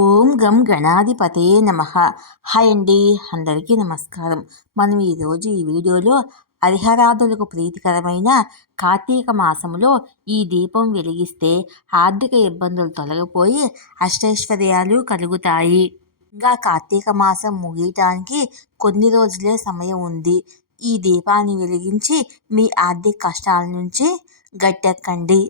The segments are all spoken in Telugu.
ఓం గం గణాధిపతయే నమః. హాయ్ అండి, అందరికీ నమస్కారం. మనం ఈరోజు ఈ వీడియోలో హరిహరాదులకు ప్రీతికరమైన కార్తీక మాసంలో ఈ దీపం వెలిగిస్తే ఆర్థిక ఇబ్బందులు తొలగిపోయి అష్టైశ్వర్యాలు కలుగుతాయి. ఇంకా కార్తీక మాసం ముగియటానికి కొన్ని రోజులే సమయం ఉంది. ఈ దీపాన్ని వెలిగించి మీ ఆర్థిక కష్టాల నుంచి గట్టెక్కండి.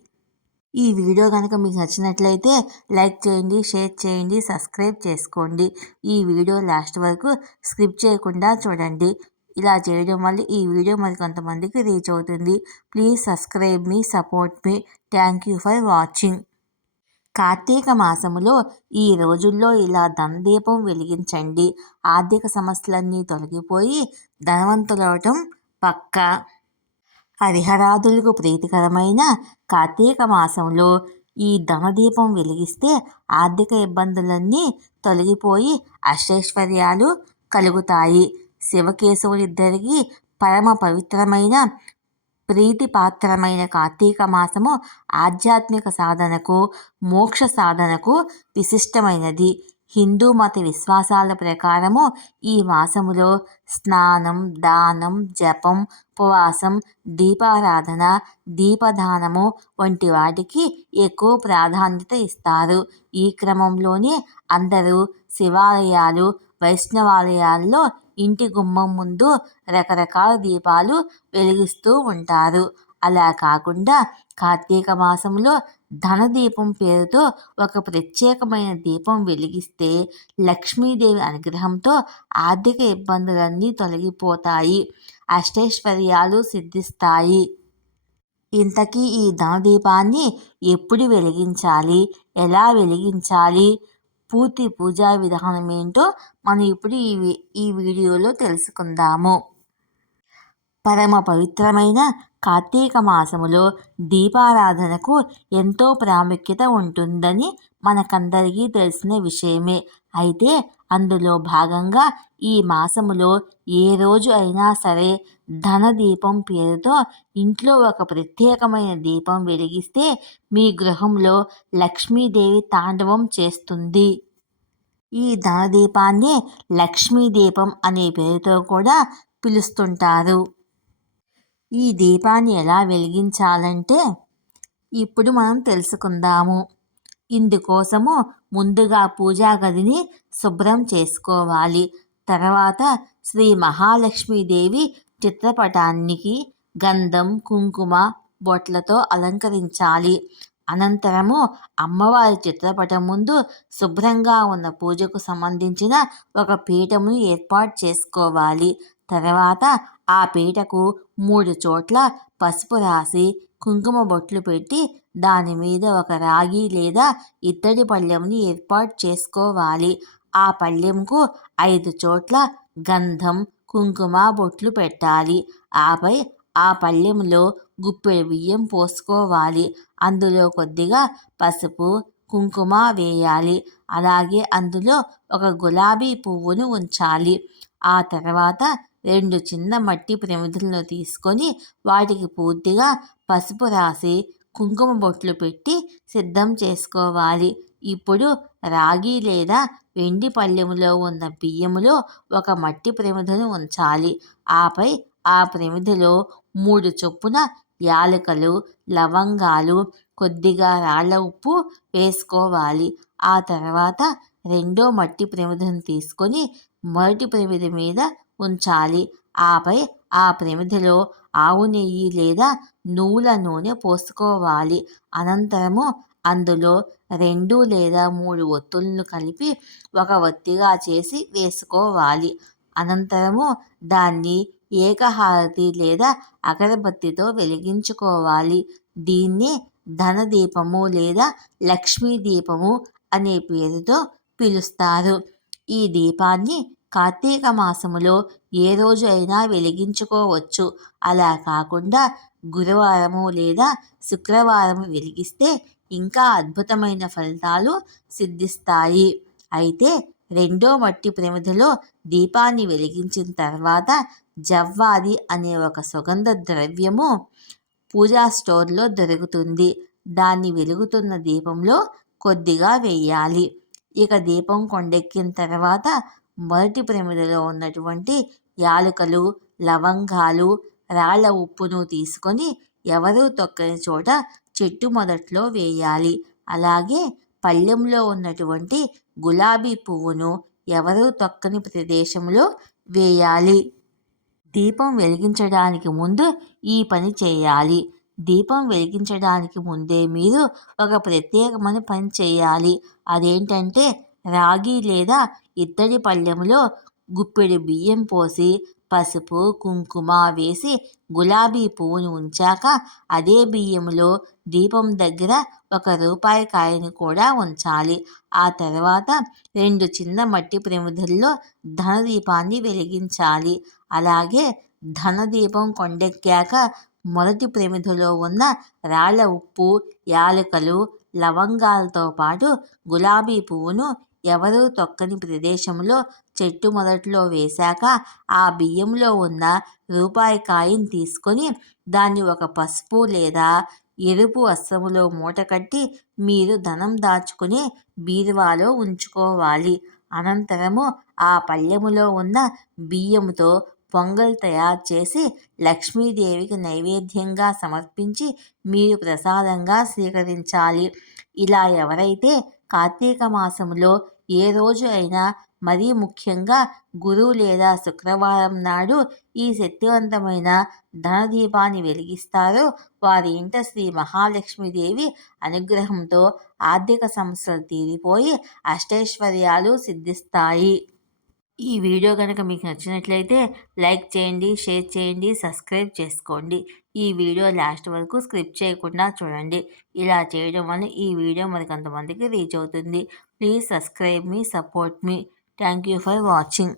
ఈ వీడియో కనుక మీకు నచ్చినట్లయితే లైక్ చేయండి, షేర్ చేయండి, సబ్స్క్రైబ్ చేసుకోండి. ఈ వీడియో లాస్ట్ వరకు స్కిప్ చేయకుండా చూడండి. ఇలా చేయడం వల్ల ఈ వీడియో మరి కొంతమందికి రీచ్ అవుతుంది. ప్లీజ్ సబ్స్క్రైబ్ మీ, సపోర్ట్ మీ. Thank you for watching. Karthika మాసములో ఈ రోజుల్లో ఇలా ధనదీపం వెలిగించండి. ఆర్థిక సమస్యలన్నీ తొలగిపోయి ధనవంతులవటం పక్కా. హరిహరాదులకు ప్రీతికరమైన కార్తీక మాసంలో ఈ ధనదీపం వెలిగిస్తే ఆర్థిక ఇబ్బందులన్నీ తొలగిపోయి అష్టైశ్వర్యాలు కలుగుతాయి. శివకేశవులిద్దరికీ పరమ పవిత్రమైన ప్రీతిపాత్రమైన కార్తీక మాసము ఆధ్యాత్మిక సాధనకు, మోక్ష సాధనకు విశిష్టమైనది. హిందూ మత విశ్వాసాల ప్రకారము ఈ మాసములో స్నానం, దానం, జపం, ఉపవాసం, దీపారాధన, దీపదానము వంటి వాటికి ఎక్కువ ప్రాధాన్యత ఇస్తారు. ఈ క్రమంలోనే అందరూ శివాలయాలు, వైష్ణవాలయాల్లో ఇంటి గుమ్మం ముందు రకరకాల దీపాలు వెలిగిస్తూ ఉంటారు. అలా కాకుండా కార్తీక మాసంలో ధనదీపం పేరుతో ఒక ప్రత్యేకమైన దీపం వెలిగిస్తే లక్ష్మీదేవి అనుగ్రహంతో ఆర్థిక ఇబ్బందులన్నీ తొలగిపోతాయి, అష్టైశ్వర్యాలు సిద్ధిస్తాయి. ఇంతకీ ఈ ధనదీపాన్ని ఎప్పుడు వెలిగించాలి, ఎలా వెలిగించాలి, పూర్తి పూజా విధానం ఏంటో మనం ఇప్పుడు ఈ వీడియోలో తెలుసుకుందాము. పరమ పవిత్రమైన కార్తీక మాసములో దీపారాధనకు ఎంతో ప్రాముఖ్యత ఉంటుందని మనకందరికీ తెలిసిన విషయమే. అయితే అందులో భాగంగా ఈ మాసములో ఏ రోజు అయినా సరే ధనదీపం పేరుతో ఇంట్లో ఒక ప్రత్యేకమైన దీపం వెలిగిస్తే మీ గృహంలో లక్ష్మీదేవి తాండవం చేస్తుంది. ఈ ధనదీపాన్ని లక్ష్మీదీపం అనే పేరుతో కూడా పిలుస్తుంటారు. ఈ దీపాన్ని ఎలా వెలిగించాలంటే ఇప్పుడు మనం తెలుసుకుందాము. ఇందుకోసము ముందుగా పూజా గదిని శుభ్రం చేసుకోవాలి. తర్వాత శ్రీ మహాలక్ష్మీదేవి చిత్రపటానికి గంధం, కుంకుమ బొట్లతో అలంకరించాలి. అనంతరము అమ్మవారి చిత్రపటం ముందు శుభ్రంగా ఉన్న పూజకు సంబంధించిన ఒక పీఠమును ఏర్పాటు చేసుకోవాలి. తర్వాత ఆ పీటకు 3 చోట్ల పసుపు రాసి కుంకుమ బొట్లు పెట్టి దాని మీద ఒక రాగి లేదా ఇత్తడి పళ్ళెంని ఏర్పాటు చేసుకోవాలి. ఆ పళ్ళెంకు 5 చోట్ల గంధం, కుంకుమ బొట్లు పెట్టాలి. ఆపై ఆ పళ్ళెంలో గుప్పెడు బియ్యం పోసుకోవాలి. అందులో కొద్దిగా పసుపు, కుంకుమ వేయాలి. అలాగే అందులో ఒక గులాబీ పువ్వును ఉంచాలి. ఆ తర్వాత 2 చిన్న మట్టి ప్రమిదలను తీసుకొని వాటికి పూర్తిగా పసుపు రాసి కుంకుమ బొట్లు పెట్టి సిద్ధం చేసుకోవాలి. ఇప్పుడు రాగి లేదా వెండి పళ్ళెములో ఉన్న బియ్యములో ఒక మట్టి ప్రమిదను ఉంచాలి. ఆపై ఆ ప్రమిదలో 3 చొప్పున యాలకులు, లవంగాలు, కొద్దిగా రాళ్ల ఉప్పు వేసుకోవాలి. ఆ తర్వాత రెండో మట్టి ప్రమిదను తీసుకొని మొదటి ప్రమిద మీద ఉంచాలి. ఆపై ఆ ప్రమిదలో ఆవు నెయ్యి లేదా నువ్వుల నూనె పోసుకోవాలి. అనంతరము అందులో 2 లేదా 3 ఒత్తులను కలిపి ఒక ఒత్తిగా చేసి వేసుకోవాలి. అనంతరము దాన్ని ఏకహారతి లేదా అగరబత్తితో వెలిగించుకోవాలి. దీన్ని ధనదీపము లేదా లక్ష్మీ దీపము అనే పేరుతో పిలుస్తారు. ఈ దీపాన్ని కార్తీక మాసములో ఏ రోజు అయినా వెలిగించుకోవచ్చు. అలా కాకుండా గురువారము లేదా శుక్రవారము వెలిగిస్తే ఇంకా అద్భుతమైన ఫలితాలు సిద్ధిస్తాయి. అయితే రెండో మట్టి ప్రమిదలో దీపాన్ని వెలిగించిన తర్వాత జవ్వాది అనే ఒక సుగంధ ద్రవ్యము పూజా స్టోర్లో దొరుకుతుంది. దాన్ని వెలుగుతున్న దీపంలో కొద్దిగా వేయాలి. ఇక దీపం కొండెక్కిన తర్వాత మొదటి ప్రమిదలో ఉన్నటువంటి యాలకులు, లవంగాలు, రాళ్ళ ఉప్పును తీసుకొని ఎవరూ తొక్కని చోట చెట్టు మొదట్లో వేయాలి. అలాగే పళ్ళెంలో ఉన్నటువంటి గులాబీ పువ్వును ఎవరూ తొక్కని ప్రదేశంలో వేయాలి. దీపం వెలిగించడానికి ముందు ఈ పని చేయాలి. దీపం వెలిగించడానికి ముందే మీరు ఒక ప్రత్యేకమైన పని చేయాలి. అదేంటంటే రాగి లేదా ఇత్తడి పళ్ళెంలో గుప్పెడు బియ్యం పోసి పసుపు, కుంకుమ వేసి గులాబీ పువ్వును ఉంచాక అదే బియ్యంలో దీపం దగ్గర ఒక రూపాయి కాయను కూడా ఉంచాలి. ఆ తర్వాత 2 చిన్న మట్టి ప్రమిదల్లో ధనదీపాన్ని వెలిగించాలి. అలాగే ధనదీపం కొండెక్కాక మొదటి ప్రమిదలో ఉన్న రాళ్ళ ఉప్పు, యాలకులు, లవంగాలతో పాటు గులాబీ పువ్వును ఎవరూ తొక్కని ప్రదేశంలో చెట్టు మొదట్లో వేశాక ఆ బియ్యంలో ఉన్న రూపాయి కాయిన్ తీసుకొని దాన్ని ఒక పసుపు లేదా ఎరుపు వస్త్రములో మూటకట్టి మీరు ధనం దాచుకునే బీరువాలో ఉంచుకోవాలి. అనంతరము ఆ పళ్ళెములో ఉన్న బియ్యంతో పొంగల్ తయారు చేసి లక్ష్మీదేవికి నైవేద్యంగా సమర్పించి మీరు ప్రసాదంగా స్వీకరించాలి. ఇలా ఎవరైతే కార్తీక మాసంలో ఏ రోజు అయినా మరీ ముఖ్యంగా గురు లేదా శుక్రవారం నాడు ఈ శక్తివంతమైన ధనదీపాన్ని వెలిగిస్తారో వారి ఇంట శ్రీ మహాలక్ష్మీదేవి అనుగ్రహంతో ఆర్థిక సమస్యలు తీరిపోయి అష్టైశ్వర్యాలు సిద్ధిస్తాయి. ఈ వీడియో కనుక మీకు నచ్చినట్లయితే లైక్ చేయండి, షేర్ చేయండి, సబ్స్క్రైబ్ చేసుకోండి. ఈ వీడియో లాస్ట్ వరకు స్కిప్ చేయకుండా చూడండి. ఇలా చేయడం వల్ల ఈ వీడియో మరికొంతమందికి రీచ్ అవుతుంది. ప్లీజ్ సబ్స్క్రైబ్ మీ, సపోర్ట్ మీ. Thank you for watching.